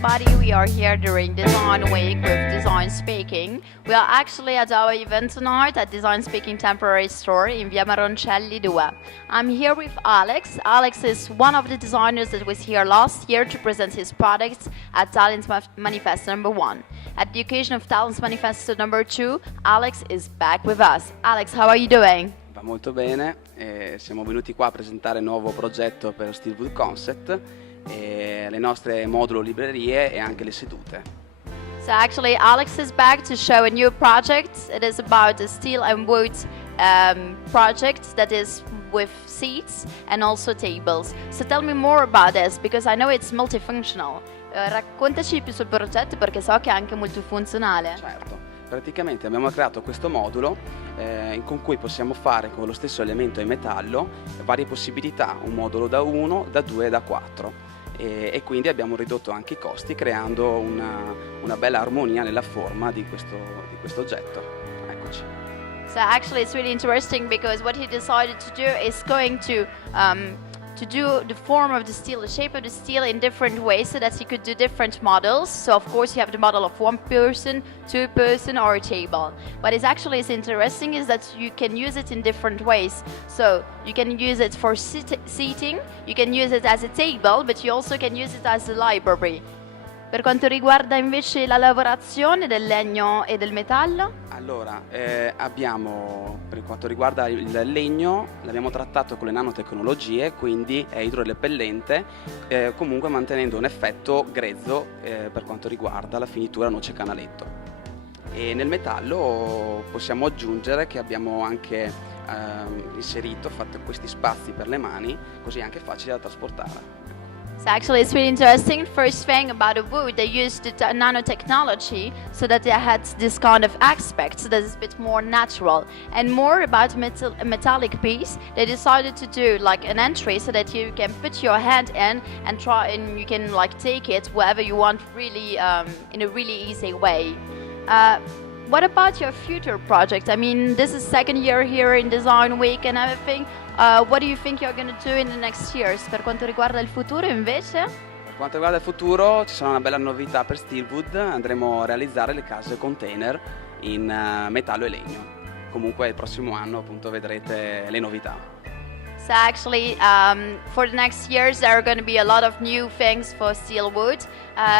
everybody, we are here during Design Week with Design Speaking. We are actually at our event tonight at Design Speaking Temporary Store in Via Maroncelli 2. I'm here with Alex. Alex is one of the designers that was here last year to present his products at Talents Manifesto number 1. At the occasion of Talents Manifesto number 2, Alex is back with us. Alex, how are you doing? Va molto bene, siamo venuti qua a presentare il nuovo progetto per Steelwood Concept, le nostre modulo librerie e anche le sedute. So actually Alex is back to show a new project. It is about a steel and wood project that is with seats and also tables. So tell me more about this because I know it's multifunctional. Raccontaci più sul progetto perché so che è anche multifunzionale. Certo, praticamente abbiamo creato questo modulo con cui possiamo fare con lo stesso elemento in metallo varie possibilità, un modulo da 1, da 2 e da 4. E quindi abbiamo ridotto anche i costi creando una bella armonia nella forma di questo oggetto. Eccoci. So actually it's really interesting because what he decided to do is going to do the form of the steel, the shape of the steel in different ways so that he could do different models. So of course you have the model of 1 person, 2 person or a table. What is actually is interesting is that you can use it in different ways. So you can use it for seating, you can use it as a table, but you also can use it as a library. Per quanto riguarda invece la lavorazione del legno e del metallo? Allora, abbiamo, per quanto riguarda il legno, l'abbiamo trattato con le nanotecnologie, quindi è idrorepellente, comunque mantenendo un effetto grezzo per quanto riguarda la finitura noce canaletto. E nel metallo possiamo aggiungere che abbiamo anche inserito, fatto questi spazi per le mani, così è anche facile da trasportare. So actually it's really interesting. First thing about the wood, they used the nanotechnology so that they had this kind of aspect, so that it's a bit more natural. And more about a metallic piece, they decided to do like an entry so that you can put your hand in and try and you can like take it wherever you want really in a really easy way. What about your future project? I mean, this is second year here in Design Week and everything. What do you think you're going to do in the next years? Per quanto riguarda il futuro invece? Per quanto riguarda il futuro ci sarà una bella novità per Steelwood, andremo a realizzare le case container in metallo e legno. Comunque il prossimo anno appunto vedrete le novità. So actually, for the next years, there are going to be a lot of new things for Steelwood.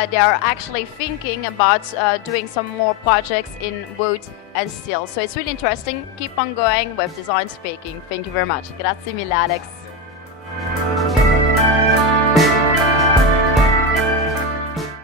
They are actually thinking about doing some more projects in wood and steel. So it's really interesting. Keep on going with Design Speaking. Thank you very much. Grazie mille, Alex.